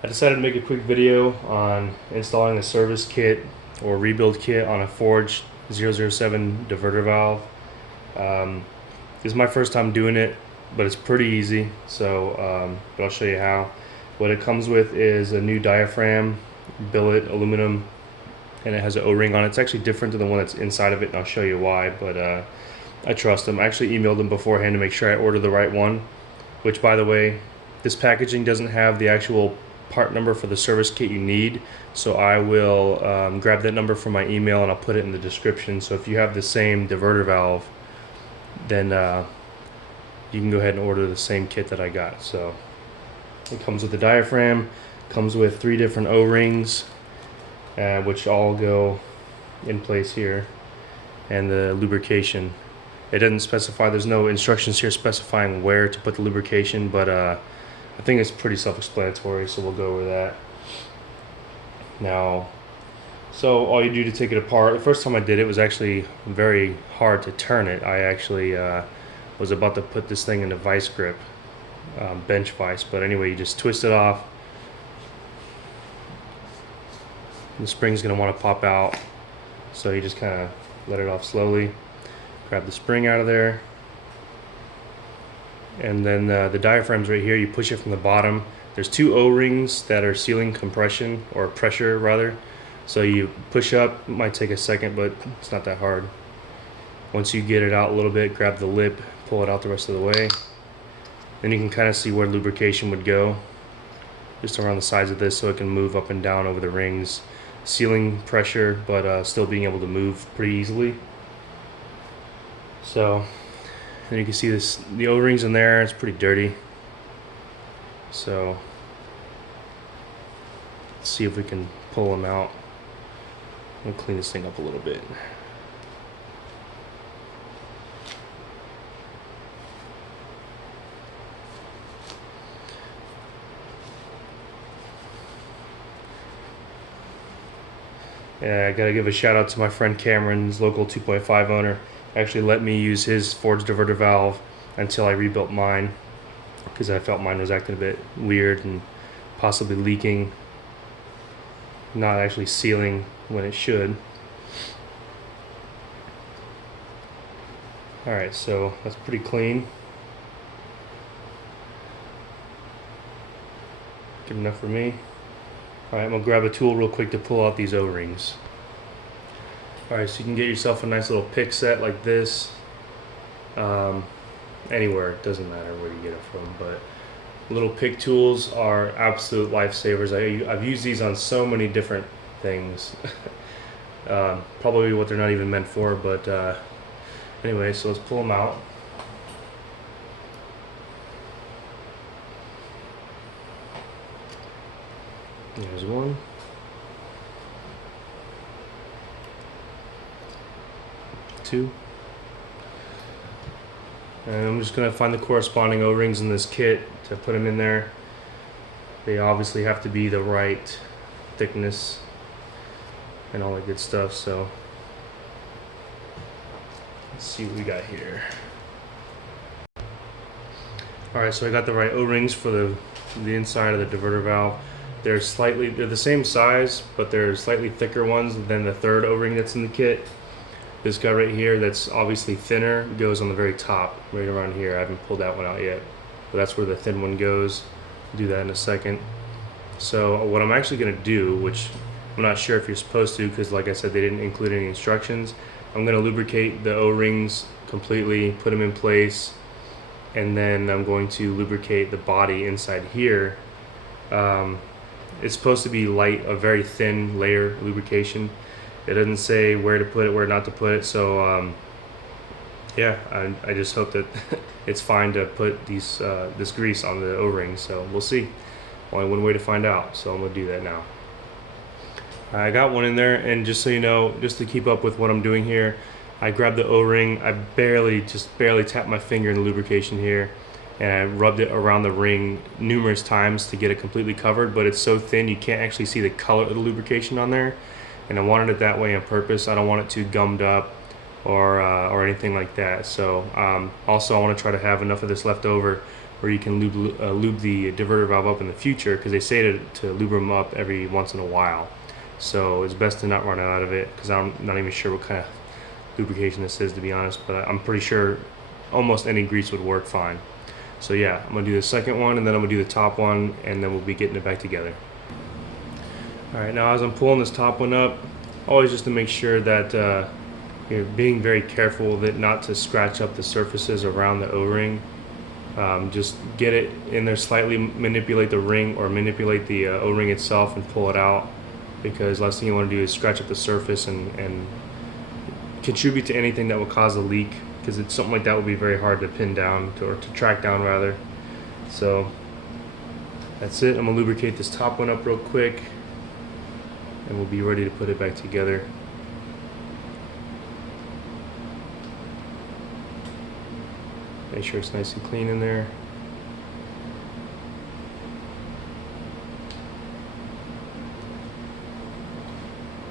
I decided to make a quick video on installing a service kit or rebuild kit on a Forge 007 diverter valve. This is my first time doing it, but it's pretty easy, but I'll show you how. What it comes with is a new diaphragm, billet aluminum, and it has an O-ring on it. It's actually different than the one that's inside of it, and I'll show you why, but I trust them. I actually emailed them beforehand to make sure I ordered the right one, which, by the way, this packaging doesn't have the actual part number for the service kit you need, so I will grab that number from my email and I'll put it in the description. So if you have the same diverter valve, then you can go ahead and order the same kit that I got. So it comes with the diaphragm, comes with 3 different O-rings, which all go in place here, and the lubrication. It doesn't specify, there's no instructions here specifying where to put the lubrication, but I think it's pretty self-explanatory, so we'll go over that. Now, so all you do to take it apart, the first time I did it was actually very hard to turn it. I actually was about to put this thing in a vice grip, bench vice, but anyway, you just twist it off. The spring's gonna wanna pop out, so you just kinda let it off slowly. Grab the spring out of there. And then the diaphragm's right here. You push it from the bottom. There's 2 O-rings that are sealing compression, or pressure rather. So you push up, it might take a second, but it's not that hard. Once you get it out a little bit, grab the lip, pull it out the rest of the way. Then you can kind of see where lubrication would go, just around the sides of this, so it can move up and down over the rings. Sealing pressure, but still being able to move pretty easily. So, and you can see this, the O-rings in there, it's pretty dirty. So, let's see if we can pull them out. I'll clean this thing up a little bit. Yeah, I gotta give a shout out to my friend Cameron's local 2.5 owner. Actually let me use his Forge diverter valve until I rebuilt mine, because I felt mine was acting a bit weird and possibly leaking, not actually sealing when it should. Alright, so that's pretty clean. Good enough for me. Alright, I'm going to grab a tool real quick to pull out these O-rings. Alright, so you can get yourself a nice little pick set like this. Anywhere, it doesn't matter where you get it from, but little pick tools are absolute lifesavers. I've used these on so many different things. Probably what they're not even meant for, but anyway, so let's pull them out. There's one. Two. And I'm just going to find the corresponding O-rings in this kit to put them in there. They obviously have to be the right thickness and all that good stuff, so let's see what we got here. Alright, so I got the right O-rings for the inside of the diverter valve. They're the same size, but they're slightly thicker ones than the 3rd O-ring that's in the kit. This guy right here, that's obviously thinner, goes on the very top, right around here. I haven't pulled that one out yet, but that's where the thin one goes. I'll do that in a second. So what I'm actually going to do, which I'm not sure if you're supposed to, because like I said, they didn't include any instructions. I'm going to lubricate the O-rings completely, put them in place, and then I'm going to lubricate the body inside here. It's supposed to be light, a very thin layer lubrication. It doesn't say where to put it, where not to put it, so yeah, I just hope that it's fine to put this grease on the O-ring, so we'll see. Only one way to find out, so I'm going to do that now. I got one in there, and just so you know, just to keep up with what I'm doing here, I grabbed the O-ring, I just barely tapped my finger in the lubrication here, and I rubbed it around the ring numerous times to get it completely covered, but it's so thin you can't actually see the color of the lubrication on there, and I wanted it that way on purpose. I don't want it too gummed up or anything like that. So also I want to try to have enough of this left over or you can lube the diverter valve up in the future, because they say to lube them up every once in a while. So it's best to not run out of it, because I'm not even sure what kind of lubrication this is, to be honest, but I'm pretty sure almost any grease would work fine. So yeah, I'm gonna do the second one, and then I'm gonna do the top one, and then we'll be getting it back together. All right, now as I'm pulling this top one up, always just to make sure that you're being very careful that not to scratch up the surfaces around the O-ring. Just get it in there slightly, manipulate the ring or manipulate the O-ring itself and pull it out, because last thing you want to do is scratch up the surface and contribute to anything that will cause a leak, because it's something like that would be very hard to pin down, or to track down rather. So that's it. I'm gonna lubricate this top one up real quick, and we'll be ready to put it back together. Make sure it's nice and clean in there.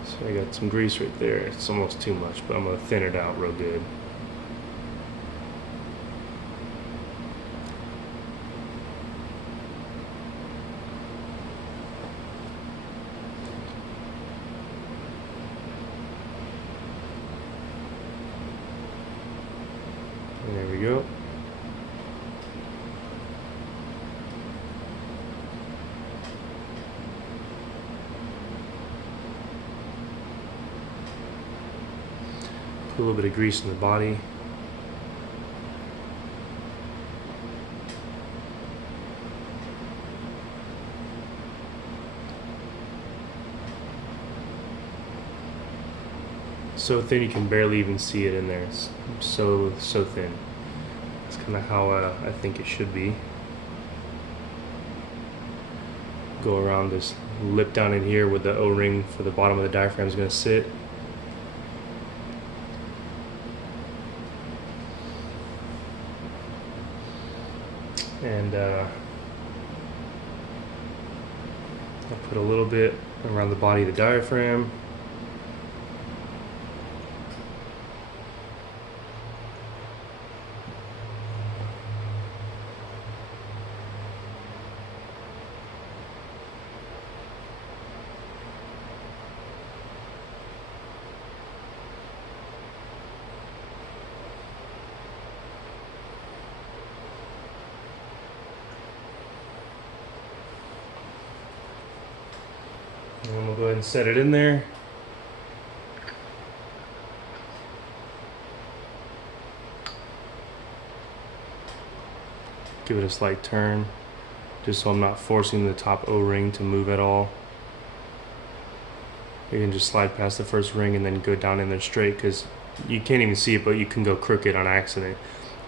So I got some grease right there. It's almost too much, but I'm gonna thin it out real good. And there we go. Put a little bit of grease in the body. So thin you can barely even see it in there. It's so thin. That's kind of how I think it should be. Go around this lip down in here where the O-ring for the bottom of the diaphragm is going to sit. And I'll put a little bit around the body of the diaphragm. And we'll go ahead and set it in there. Give it a slight turn, just so I'm not forcing the top O-ring to move at all. You can just slide past the first ring and then go down in there straight, because you can't even see it, but you can go crooked on accident,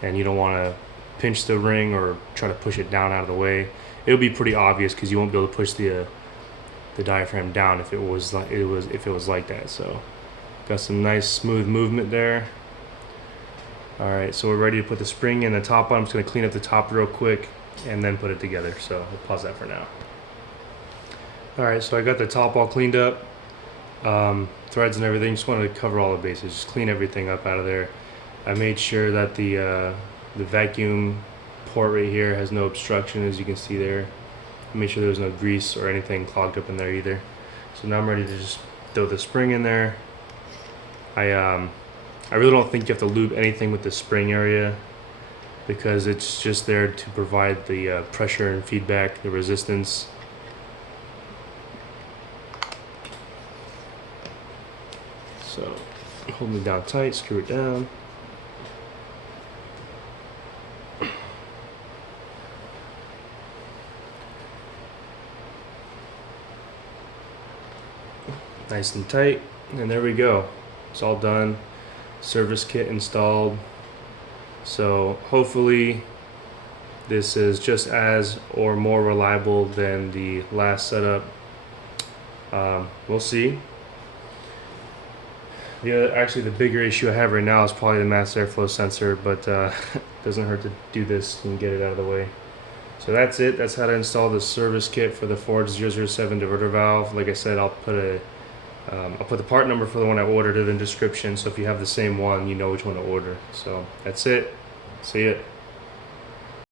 and you don't want to pinch the ring or try to push it down out of the way. It'll be pretty obvious, because you won't be able to push the diaphragm down if it was like that. So got some nice smooth movement there. All right, so we're ready to put the spring in the top on. I'm just going to clean up the top real quick and then put it together. So we'll pause that for now. All right, so I got the top all cleaned up, threads and everything. Just wanted to cover all the bases, just clean everything up out of there. I made sure that the vacuum port right here has no obstruction, as you can see there. Make sure there was no grease or anything clogged up in there either. So now I'm ready to just throw the spring in there. I really don't think you have to lube anything with the spring area, because it's just there to provide the pressure and feedback, the resistance. So hold it down tight, screw it down. Nice and tight, and there we go. It's all done. Service kit installed. So hopefully this is just as or more reliable than the last setup. We'll see. Actually, the bigger issue I have right now is probably the mass airflow sensor, but it doesn't hurt to do this and get it out of the way. So that's it. That's how to install the service kit for the Forge 007 diverter valve. Like I said, I'll put the part number for the one I ordered in the description, so if you have the same one, you know which one to order. So that's it. See ya.